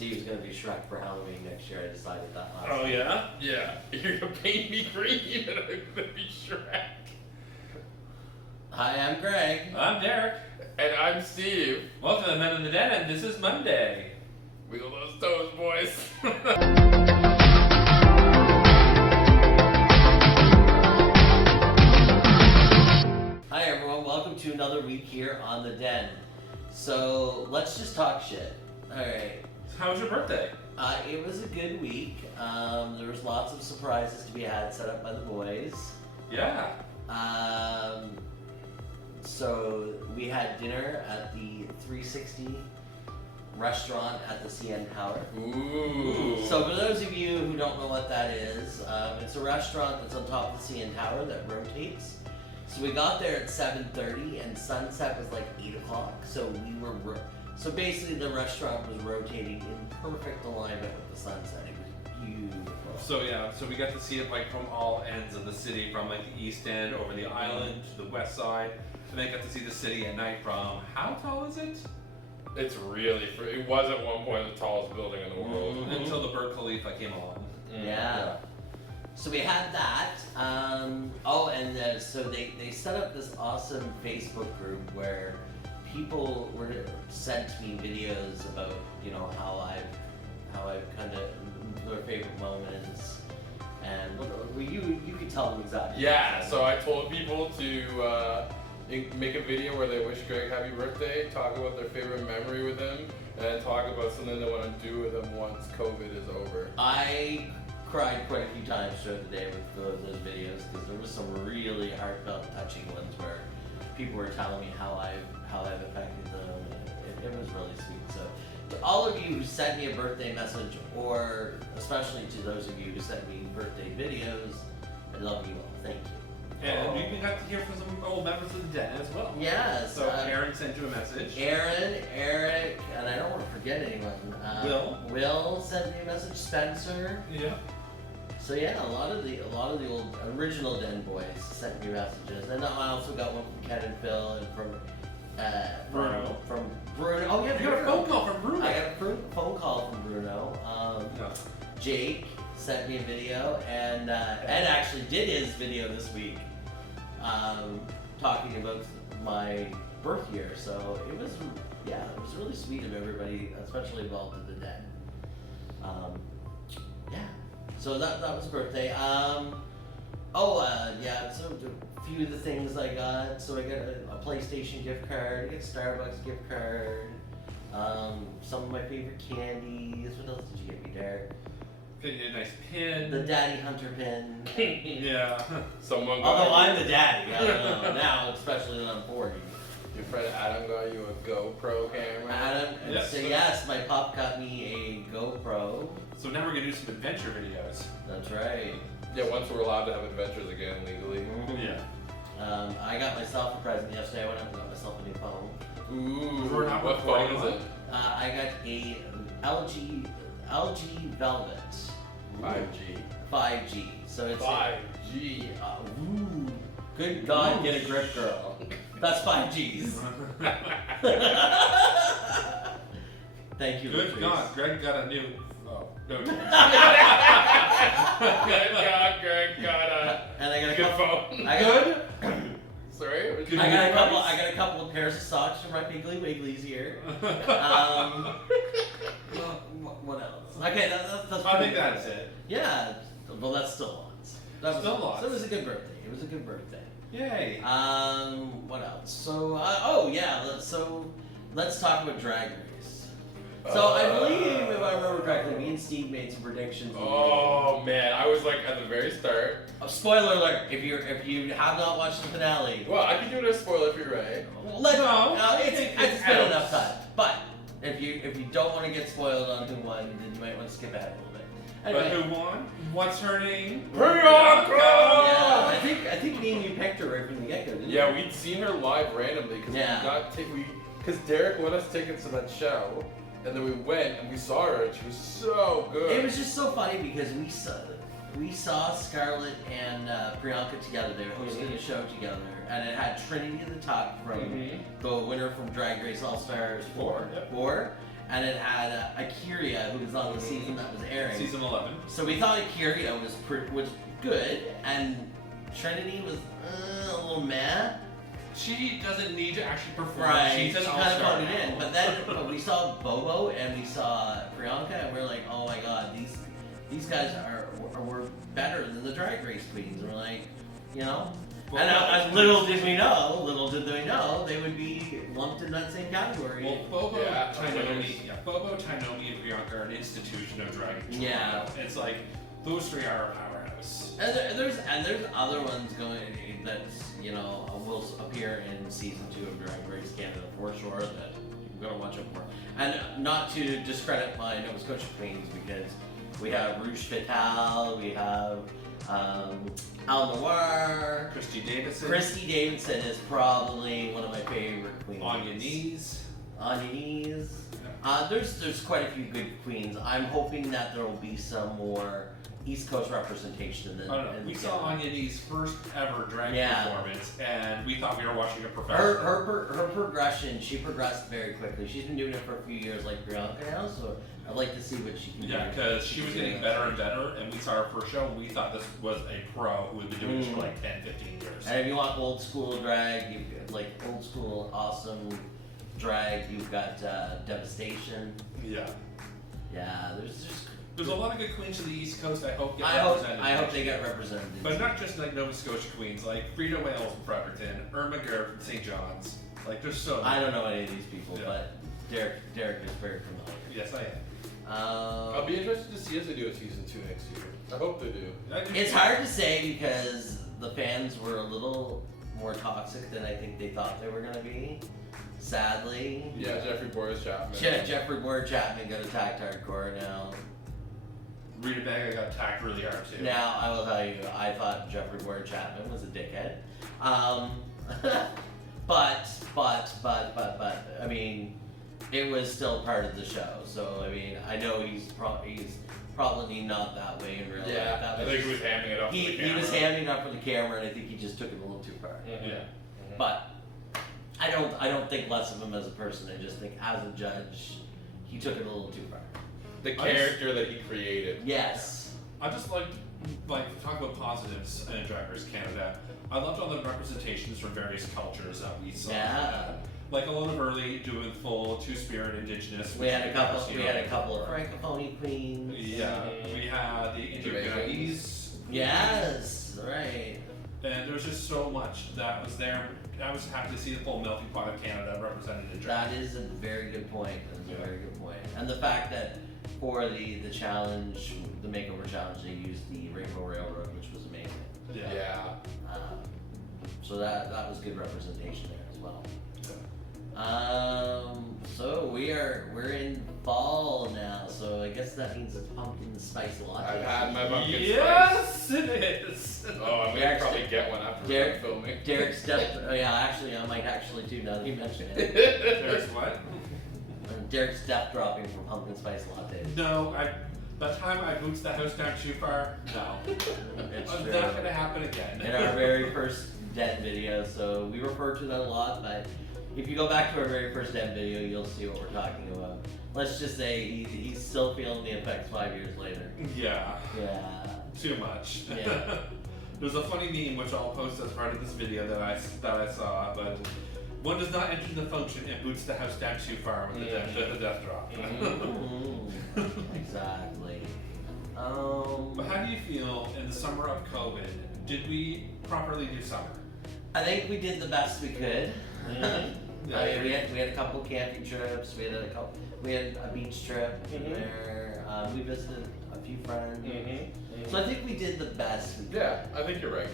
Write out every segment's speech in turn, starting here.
Steve's gonna be Shrek for Halloween next year. I decided that last Oh night. yeah? Yeah, you're gonna paint me green and I'm gonna be Shrek. Hi, I'm Greg. I'm Derek. And I'm Steve. Welcome to the Men in the Den, and this is Monday. Wiggle those toes, boys. Hi everyone, welcome to another week here on The Den. So, let's just talk shit. Alright. How was your birthday? It was a good week. There was lots of surprises to be had set up by the boys. Yeah. So we had dinner at the 360 restaurant at the CN Tower. Ooh. So for those of you who don't know what that is, it's a restaurant that's on top of the CN Tower that rotates. So we got there at 7:30 and sunset was like 8 o'clock. So we were, so basically the restaurant was rotating in perfect alignment with the sunset. It was beautiful. So we got to see it like from all ends of the city, from like the east end over the island to the west side, and then got to see the city at night from, how tall is it? It was at one point the tallest building in the world. Mhm. Until the Burj Khalifa came along. Yeah. So we had that. So they set up this awesome Facebook group where people were sent me videos about, you know, how I've kind of their favorite moments, and you could tell them exactly. Yeah, so I told people to make a video where they wish Greg happy birthday, talk about their favorite memory with him, and then talk about something they want to do with him once COVID is over. I cried quite a few times throughout the day with those videos because there was some really heartfelt, touching ones where people were telling me how I've affected them. It was really sweet. So to all of you who sent me a birthday message, or especially to those of you who sent me birthday videos, I love you all. Thank you. And we even got to hear from some old members of the Den as well. Yes. So Aaron sent you a message. Aaron, Eric, and I don't want to forget anyone. Will sent me a message. Spencer. Yeah. So yeah, a lot of the old original Den boys sent me messages, and I also got one from Ken and Phil and from Bruno. From Bruno. Oh yeah, You got a phone call from Bruno. I got a phone call from Bruno. Jake sent me a video, and actually did his video this week, talking about my birth year. So it was really sweet of everybody, especially involved in the Den. So that was birthday. So a few of the things I got. So I got a PlayStation gift card, I got a Starbucks gift card, some of my favorite candies. What else did you get me, Derek? Got you a nice pin. The Daddy Hunter pin. Yeah. Someone got Although you, I'm the daddy, I don't know now, especially when I'm 40. your friend Adam got you a GoPro camera. Adam, Yes. so yes, my pop got me a GoPro. So now we're gonna do some adventure videos. That's right. Yeah, once we're allowed to have adventures again legally. Yeah. I got myself a present yesterday. I went out and got myself a new phone. Ooh, We're not what phone recording is it? I got a LG Velvet 5G. 5G. So it's 5G. Good God, get a grip, girl. That's 5Gs. Thank you. Good Latrice. God, Greg got a new. Oh, no. Good God, Greg got a And I got a good couple. phone. Good. Sorry? Good. I got a couple of pairs of socks for my Piggly Wigglies here. What else? Okay, that's I pretty think that's it. Yeah, well, that's still lots. That was, Still lots. So it was a good birthday. It was a good birthday. Yay. What else? So, let's talk about Drag Race. So I believe, if I remember correctly, me and Steve made some predictions. Oh man, I was like at the very start. Spoiler alert! If you have not watched the finale, Well, I can do it as spoiler if you're right. it's been out. enough time. But if you don't want to get spoiled on who won, then you might want to skip ahead a little bit. But Anyway, who won? What's her name? Priyanka! yeah, I think me and you picked her right from the get-go, didn't Yeah, we? we'd seen her live randomly because Yeah. because Derek let us tickets to that show, and then we went and we saw her and she was so good. It was just so funny because we saw Scarlett and Priyanka together. They were hosting a show together, and it had Trinity at the top from the winner from Drag Race All Stars 4. Yep. and it had Akira, who was on the season that was airing. Season 11. So we thought Akira was good, and Trinity was a little meh. She doesn't need to actually perform. Right, She's an she all-star kind of voted now. in, but we saw Bobo and we saw Priyanka, and we're like, oh my god, these guys were better than the Drag Race queens. And we're like, you know, Well, and little did we know, they would be lumped in that same category. Well, Bobo, Yeah, Bobo, Tainomi, and Priyanka are an institution of drag. Yeah. It's like those three are a powerhouse. And there's other ones going that will appear in season 2 of Drag Race Canada for sure that you're gonna watch out for. And not to discredit my Nova Scotia queens, because we have Rouge Fatale, we have Al Noir. Christy Davidson. Christy Davidson is probably one of my favorite queens. Anya Knees. Anya Knees. There's quite a few good queens. I'm hoping that there will be some more East Coast representation. I don't know. We saw Anya Knees' first ever drag performance, and we thought we were watching a professional. Her progression, she progressed very quickly. She's been doing it for a few years, like Priyanka now. So I'd like to see what she can do. Yeah, because she was getting better and better, and we saw her first show, and we thought this was a pro who had been doing it for like 10, 15 years. And if you want old school drag, like old school awesome drag, you've got Devastation. Yeah. Yeah, There's a lot of good queens to the East Coast. I hope get I hope represented. they get represented. But not just like Nova Scotia queens, like Frida Wales from Fredericton, Irma Garrett from St. John's. Like there's so many. I don't know any of these people, Yeah. but Derek is very familiar. Yes, I am. I'll be interested to see if they do a season 2 next year. I hope they do. It's hard to say because the fans were a little more toxic than I think they thought they were going to be. Sadly. Yeah, Jeffrey Boris Chapman. Jeffrey Boyer Chapman got attacked hardcore now. Rita Baga got attacked really hard too. Now, I will tell you, I thought Jeffrey Boyer Chapman was a dickhead. But, I mean, it was still part of the show. So, I mean, I know he's probably not that way in real life. Yeah, That I think he was hamming it up for the camera. He was hamming it up for the camera, and I think he just took it a little too far. Yeah. But I don't think less of him as a person. I just think as a judge, he took it a little too far. The character that he created. Yes. I just like to talk about positives in Drag Race Canada. I loved all the representations from various cultures that we saw. Yeah. Like Alona Burley doing full Two-Spirit Indigenous. We had a couple. which We had a couple of francophone queens. Yeah. We had the Indian Vietnamese. Yes. Right. And there was just so much that was there. I was happy to see the full melting pot of Canada represented in drag. That is a very good point. That is a very good point. And the fact that for the challenge, the makeover challenge, they used the Rainbow Railroad, which was amazing. Yeah. So that was good representation there as well. Yeah. So we're in fall now. So I guess that means it's pumpkin spice latte. I've had my pumpkin spice. Yes, it is. Oh, I'm gonna probably get one after we're done filming. Derek's def. Oh yeah, actually, I might actually too. Now that you mention it, There's what? Derek's def dropping for pumpkin spice lattes. No, by the time I boots the house down too far, no. It's It's true. not gonna happen again. In our very first Den video, so we refer to that a lot, but if you go back to our very first Den video, you'll see what we're talking about. Let's just say he's still feeling the effects 5 years later. Yeah, Yeah. too much. Yeah. There's a funny meme which I'll post as part of this video that I saw, but one does not enter the function and boots the house down too far with the death drop. Exactly. But how do you feel in the summer of COVID? Did we properly do summer? I think we did the best we could. Yeah. I mean, we had a couple camping trips. We had a beach trip there. We visited a few friends. So I think we did the best we could. Yeah, I think you're right.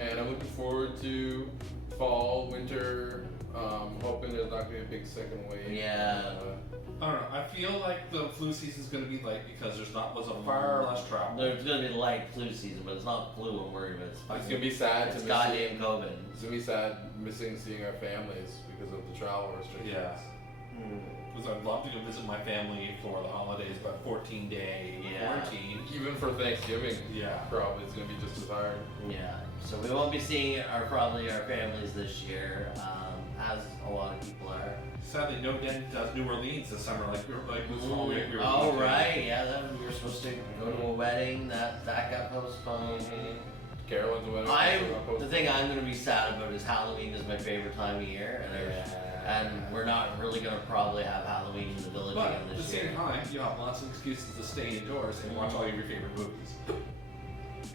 And I'm looking forward to fall, winter. Hoping there's not gonna be a big second wave. Yeah. I don't know. I feel like the flu season's gonna be light because was a far less travel. There's gonna be light flu season, but it's not flu I'm worried about. It's gonna be sad It's to goddamn COVID. It's gonna be sad missing seeing our families because of the travel restrictions. Yeah. Because I'd love to go visit my family for the holidays, but 14-day Yeah. quarantine. Even for Thanksgiving, Yeah. probably it's gonna be just as hard. Yeah. So we won't be seeing probably our families this year. as a lot of people are. Sadly, no dent does New Orleans this summer, like this whole week we were Oh going to. right, yeah. Then we were supposed to go to a wedding that got postponed. Carolyn's wedding. The thing I'm gonna be sad about is Halloween is my favorite time of year, and we're not really gonna probably have Halloween in the village But again at the this year. same time, you have lots of excuses to stay indoors and watch all your favorite movies.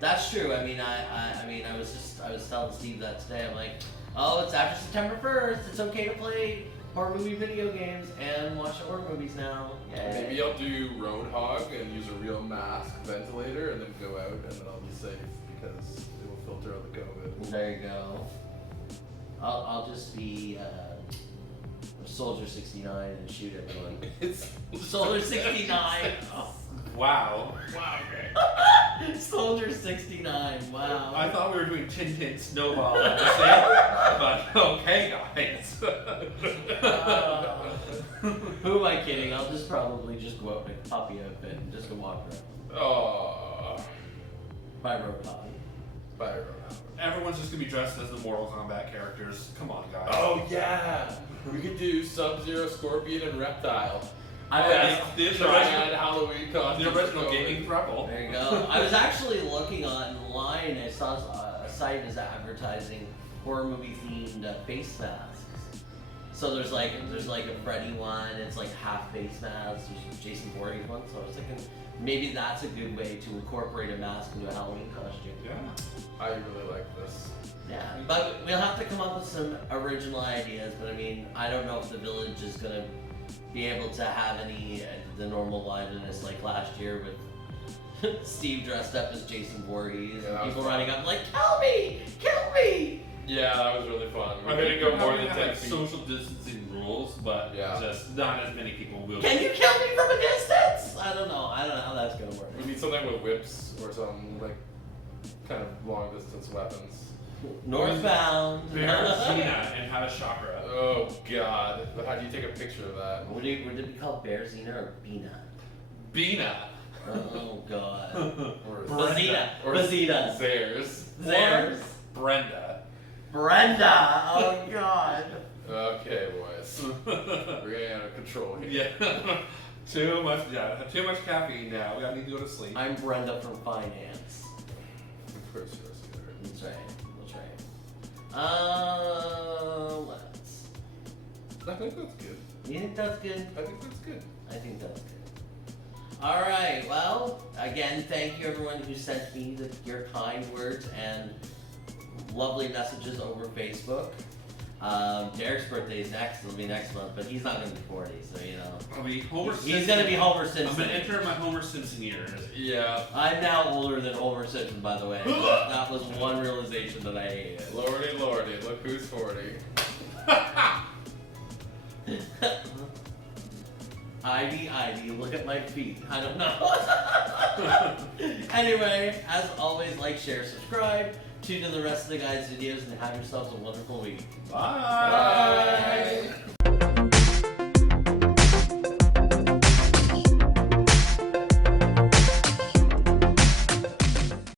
That's true. I mean, I was telling Steve that today. I'm like, oh, it's after September 1st. It's okay to play horror movie video games and watch horror movies now. Yay. Maybe I'll do Roadhog and use a real mask ventilator and then go out and then I'll be safe because it will filter out the COVID. There you go. I'll just be Soldier 69 and shoot everyone. It's Soldier 69. Oh. Wow. Soldier 69. Wow. I thought we were doing Tintin Snowball at the same, but okay, guys. Who am I kidding? I'll just probably just go out in a puppy outfit and just go walk around. Oh, By Roadhog. by Roadhog. Everyone's just gonna be dressed as the Mortal Kombat characters. Come on, guys. Oh yeah, we could do Sub-Zero, Scorpion, and Reptile. The Triad Halloween costume. The original gaming throuple. There you go. I was actually looking online. I saw a site is advertising horror movie themed face masks. So there's like a Freddy one. It's like half face mask. There's Jason Voorhees one. So I was thinking maybe that's a good way to incorporate a mask into a Halloween costume. Yeah. I really like this. Yeah, but we'll have to come up with some original ideas. But I mean, I don't know if the village is gonna be able to have any the normal liveliness like last year with Steve dressed up as Jason Voorhees Yeah, that and was people fun. running up like, "Kill me! Kill me!" Yeah, that was really fun. We I mean, didn't go more than have 10 like feet. social distancing rules, but Yeah. just not as many people will. Can you kill me from a distance? I don't know how that's gonna work. We need something with whips or some like kind of long distance weapons. Northbound. Bear Xena and have a chakra? Oh god. But how do you take a picture of that? Would it be called Bear Xena or Bina? Bina. Oh god. Or Bazina. or Bazina. Zairs. Theirs. Brenda. Brenda. Oh god. Okay, boys. We're getting out of control here. Yeah. Too much caffeine now. We gotta need to go to sleep. I'm Brenda from finance. Of course, That's right. Let's. I think that's good. You think that's good? I think that's good. I think that's good. All right. Well, again, thank you everyone who sent me your kind words and lovely messages over Facebook. Derek's birthday is next. It'll be next month, but he's not going to be 40, so you know. I'll be Homer Simpson. He's going to be Homer I'm Simpson. gonna enter my Homer Simpson years. Yeah. I'm now older than Homer Simpson, by the way. That was one realization that I hated. Lordy, lordy, look who's 40. Ivy, look at my feet. I don't know. Anyway, as always, like, share, subscribe, tune in the rest of the guys' videos, and have yourselves a wonderful week. Bye. Bye.